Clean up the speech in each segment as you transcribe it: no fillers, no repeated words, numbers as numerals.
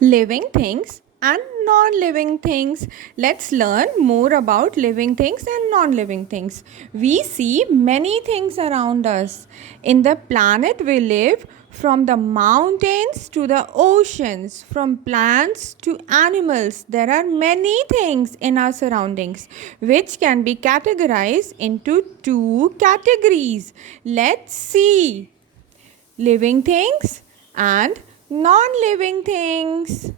Living things and non-living things. Let's learn more about living things and non-living things. We see many things around us. In the planet we live, from the mountains to the oceans, from plants to animals, there are many things in our surroundings which can be categorized into two categories. Let's see: living things and non-living things.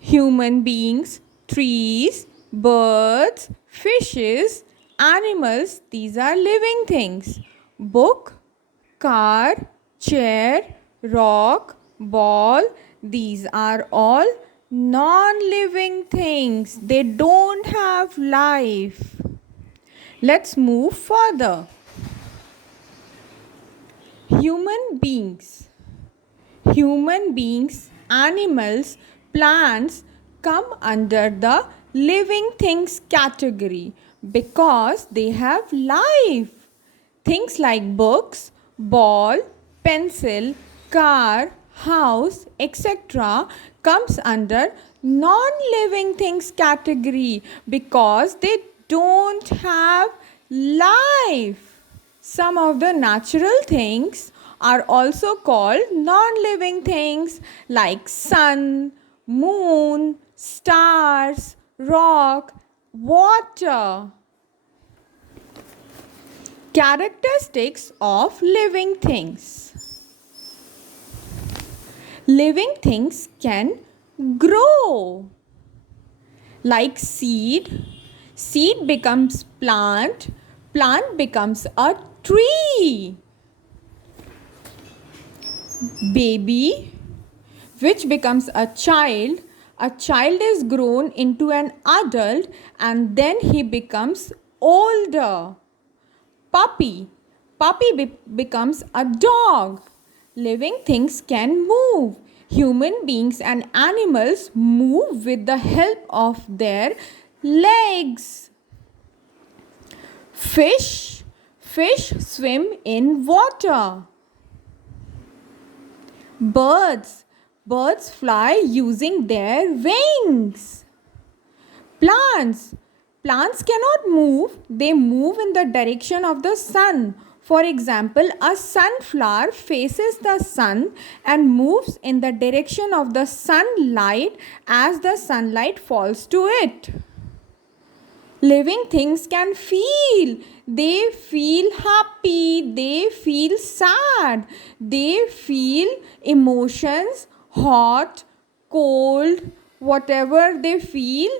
Human beings, trees, birds, fishes, animals, these are living things. Book, car, chair, rock, ball, these are all non-living things. They don't have life. Let's move further. Human beings. Human beings, animals, plants come under the living things category because they have life. Things like books, ball, pencil, car, house, etc. comes under non-living things category because they don't have life. Some of the natural things are also called non-living things like sun, moon, stars, rock, water. Characteristics of living things. Living things can grow like seed. Seed becomes plant. Plant becomes a tree. Baby, which becomes a child. A child is grown into an adult and then he becomes older. Puppy. Becomes a dog. Living things can move. Human beings and animals move with the help of their legs. Fish. Fish swim in water. Birds. Birds fly using their wings. Plants. Plants cannot move, they move in the direction of the sun. For example, a sunflower faces the sun and moves in the direction of the sunlight as the sunlight falls to it. Living things can feel. They feel happy, they feel sad, they feel emotions, hot, cold, whatever they feel.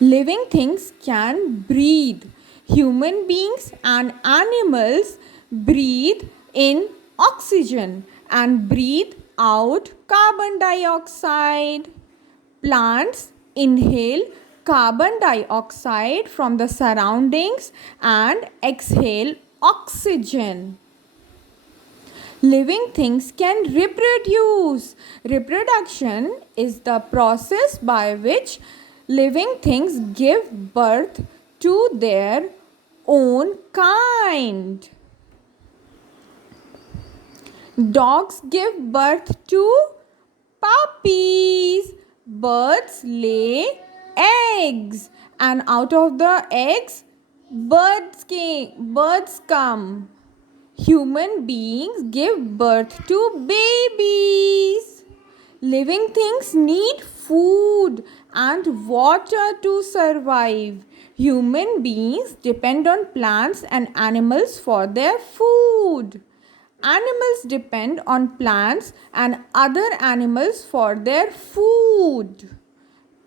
Living things can breathe. Human beings and animals breathe in oxygen and breathe out carbon dioxide. Plants inhale carbon dioxide from the surroundings and exhale oxygen. Living things can reproduce. Reproduction is the process by which living things give birth to their own kind. Dogs give birth to puppies. Birds lay eggs, and out of the eggs, birds come. Human beings give birth to babies. Living things need food and water to survive. Human beings depend on plants and animals for their food. Animals depend on plants and other animals for their food.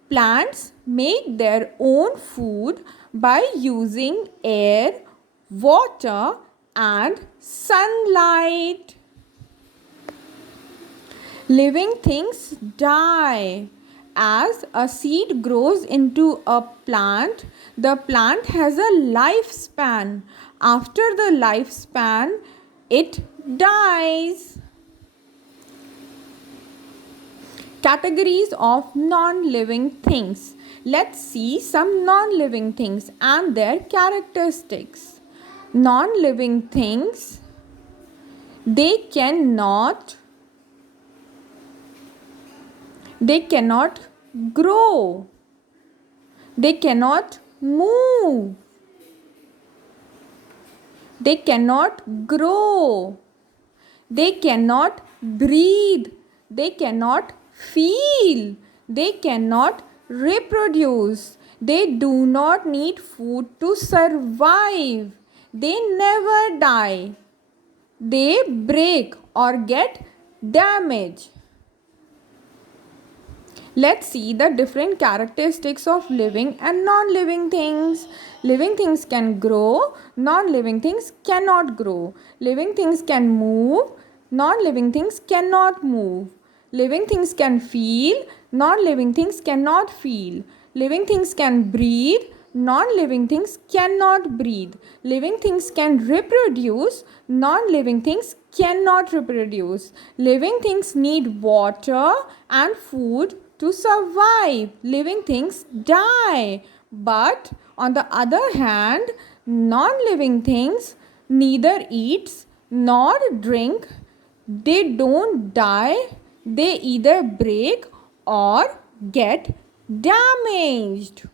Plants make their own food by using air, water, and sunlight. Living things die. As a seed grows into a plant, the plant has a lifespan. After the lifespan, it dies. Categories of non-living things. Let's see some non-living things and their characteristics. Non-living things, they cannot They cannot grow. They cannot move. They cannot grow. They cannot breathe. They cannot feel. They cannot reproduce. They do not need food to survive. They never die. They break or get damaged. Let's see the different characteristics of living and non-living things. Living things can grow, non-living things cannot grow. Living things can move, non-living things cannot move. Living things can feel, non-living things cannot feel. Living things can breathe, non-living things cannot breathe. Living things can reproduce, non-living things cannot reproduce. Living things need water and food to survive. Living things die. But on the other hand, non-living things neither eats nor drink. They don't die. They either break or get damaged.